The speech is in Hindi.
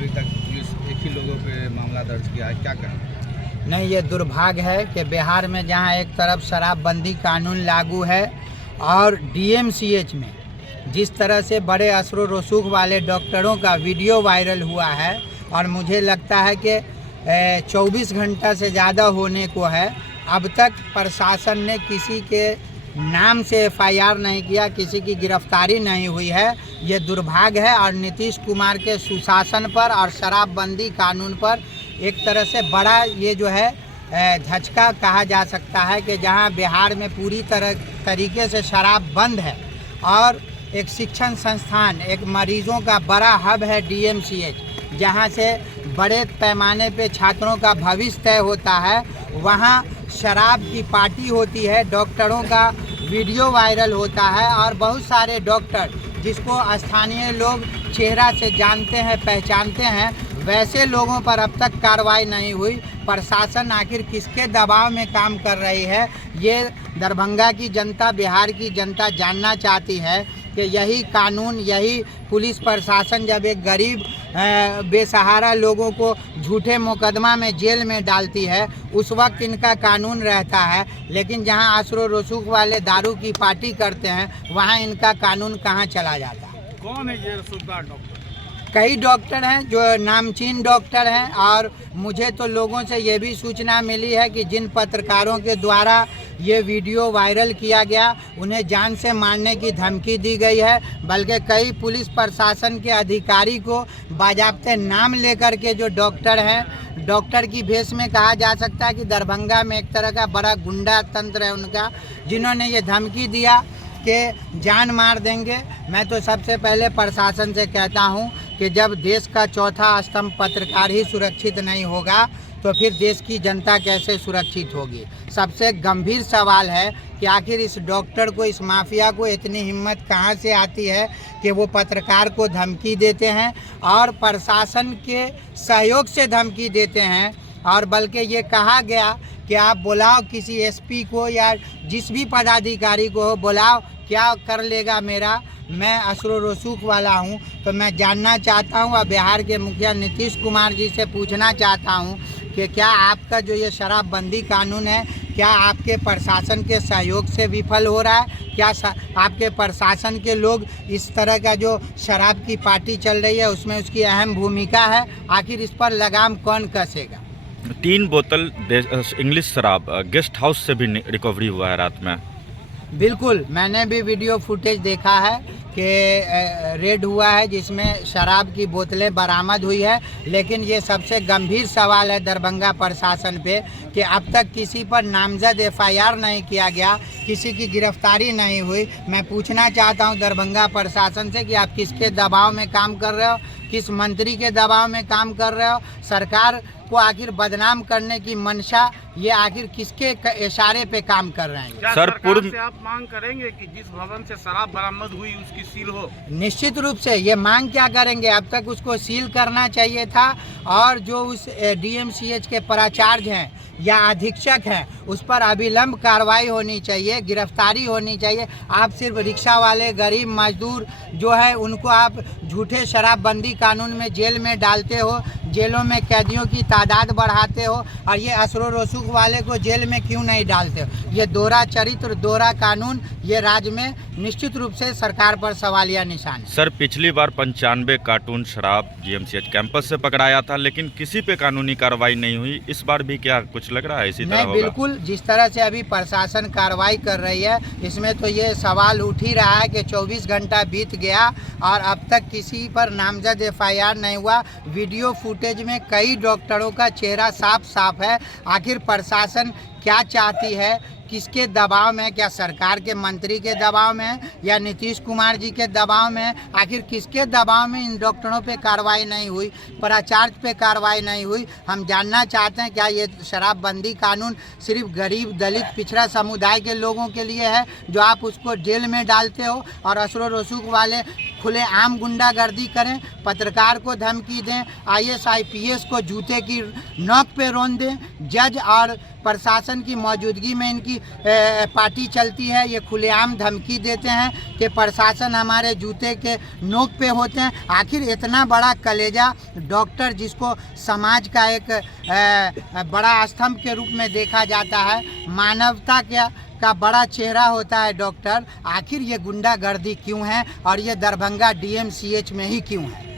अभी तक पुलिस एक ही लोगों पे मामला दर्ज किया है, क्या कहें? नहीं, ये दुर्भाग्य है कि बिहार में जहां एक तरफ शराबबंदी कानून लागू है और डीएमसीएच में जिस तरह से बड़े असर रसूख वाले डॉक्टरों का वीडियो वायरल हुआ है और मुझे लगता है कि 24 घंटा से ज़्यादा होने को है, अब तक प्रशासन ने किसी के नाम से एफआईआर नहीं किया, किसी की गिरफ्तारी नहीं हुई है। ये दुर्भाग्य है और नीतीश कुमार के सुशासन पर और शराबबंदी कानून पर एक तरह से बड़ा ये जो है झटका कहा जा सकता है कि जहां बिहार में पूरी तरीके से शराब बंद है और एक शिक्षण संस्थान, एक मरीजों का बड़ा हब है डीएमसीएच, जहां से बड़े पैमाने पे छात्रों का भविष्य तय होता है, वहां शराब की पार्टी होती है, डॉक्टरों का वीडियो वायरल होता है और बहुत सारे डॉक्टर जिसको स्थानीय लोग चेहरा से जानते हैं, पहचानते हैं, वैसे लोगों पर अब तक कार्रवाई नहीं हुई। प्रशासन आखिर किसके दबाव में काम कर रही है, ये दरभंगा की जनता, बिहार की जनता जानना चाहती है कि यही कानून, यही पुलिस प्रशासन जब एक गरीब बेसहारा लोगों को झूठे मुकदमा में जेल में डालती है, उस वक्त इनका कानून रहता है, लेकिन जहां असर रसूख वाले दारू की पार्टी करते हैं वहां इनका कानून कहां चला जाता है। कौन है ये रसूखदार डॉक्टर? कई डॉक्टर हैं जो नामचीन डॉक्टर हैं और मुझे तो लोगों से ये भी सूचना मिली है कि जिन पत्रकारों के द्वारा ये वीडियो वायरल किया गया उन्हें जान से मारने की धमकी दी गई है, बल्कि कई पुलिस प्रशासन के अधिकारी को बाजाब्ते नाम लेकर के जो डॉक्टर हैं, डॉक्टर की भेष में कहा जा सकता है कि दरभंगा में एक तरह का बड़ा गुंडा तंत्र है उनका, जिन्होंने ये धमकी दिया कि जान मार देंगे। मैं तो सबसे पहले प्रशासन से कहता हूं कि जब देश का चौथा स्तंभ पत्रकार ही सुरक्षित नहीं होगा तो फिर देश की जनता कैसे सुरक्षित होगी। सबसे गंभीर सवाल है कि आखिर इस डॉक्टर को, इस माफिया को इतनी हिम्मत कहां से आती है कि वो पत्रकार को धमकी देते हैं और प्रशासन के सहयोग से धमकी देते हैं। और बल्कि ये कहा गया कि आप बुलाओ किसी एसपी को या जिस भी पदाधिकारी को हो, बुलाओ, क्या कर लेगा मेरा, मैं असर रसूख वाला हूं। तो मैं जानना चाहता हूं और बिहार के मुखिया नीतीश कुमार जी से पूछना चाहता हूं कि क्या आपका जो ये शराबबंदी कानून है, क्या आपके प्रशासन के सहयोग से विफल हो रहा है? क्या आपके प्रशासन के लोग इस तरह का जो शराब की पार्टी चल रही है उसमें उसकी अहम भूमिका है? आखिर इस पर लगाम कौन कसेगा? 3 बोतल इंग्लिश शराब गेस्ट हाउस से भी रिकवरी हुआ है रात में। बिल्कुल, मैंने भी वीडियो फुटेज देखा है कि रेड हुआ है जिसमें शराब की बोतलें बरामद हुई है, लेकिन ये सबसे गंभीर सवाल है दरभंगा प्रशासन पे कि अब तक किसी पर नामजद एफआईआर नहीं किया गया, किसी की गिरफ्तारी नहीं हुई। मैं पूछना चाहता हूं दरभंगा प्रशासन से कि आप किसके दबाव में काम कर रहे हो, किस मंत्री के दबाव में काम कर रहे हो? सरकार को आखिर बदनाम करने की मंशा ये आखिर किसके इशारे पे काम कर रहे हैं? क्या सर, सरकार से आप मांग करेंगे कि जिस भवन से शराब बरामद हुई उसकी सील हो? निश्चित रूप से ये मांग क्या करेंगे, अब तक उसको सील करना चाहिए था और जो उस डीएमसीएच के प्राचार्य हैं या अधीक्षक हैं उस पर अविलंब कार्रवाई होनी चाहिए, गिरफ्तारी होनी चाहिए। आप सिर्फ रिक्शा वाले गरीब मजदूर जो है उनको आप झूठे शराबबंदी कानून में जेल में डालते हो, जेलों में कैदियों की तादाद बढ़ाते हो और ये असर रसूख वाले को जेल में क्यों नहीं डालते हो? ये दोहरा चरित्र, दोहरा कानून ये राज्य में निश्चित रूप से सरकार पर सवालिया निशान है। सर, पिछली बार 95 कार्टून शराब जीएमसीएच कैंपस से पकड़ाया था, लेकिन किसी पे कानूनी कार्रवाई नहीं हुई। इस बार भी क्या कुछ लग रहा है इसी तरह होगा? बिल्कुल, जिस तरह से अभी प्रशासन कार्रवाई कर रही है इसमें तो ये सवाल उठ ही रहा है कि 24 घंटा बीत गया और अब तक किसी पर नामजद एफआईआर नहीं हुआ। वीडियो फुटेज में कई डॉक्टरों का चेहरा साफ साफ है। आखिर प्रशासन क्या चाहती है, किसके दबाव में? क्या सरकार के मंत्री के दबाव में या नीतीश कुमार जी के दबाव में? आखिर किसके दबाव में इन डॉक्टरों पे कार्रवाई नहीं हुई, प्राचार्य पे कार्रवाई नहीं हुई? हम जानना चाहते हैं क्या ये शराबबंदी कानून सिर्फ गरीब, दलित, पिछड़ा समुदाय के लोगों के लिए है जो आप उसको जेल में डालते हो और असर रसूख वाले खुले आम गुंडागर्दी करें, पत्रकार को धमकी दें, IAS IPS को जूते की नोक पे रौंद दें, जज और प्रशासन की मौजूदगी में इनकी पार्टी चलती है। ये खुलेआम धमकी देते हैं कि प्रशासन हमारे जूते के नोक पे होते हैं। आखिर इतना बड़ा कलेजा डॉक्टर, जिसको समाज का एक बड़ा स्तंभ के रूप में देखा जाता है, मानवता का बड़ा चेहरा होता है डॉक्टर, आखिर ये गुंडागर्दी क्यों है और ये दरभंगा DMCH में ही क्यों है?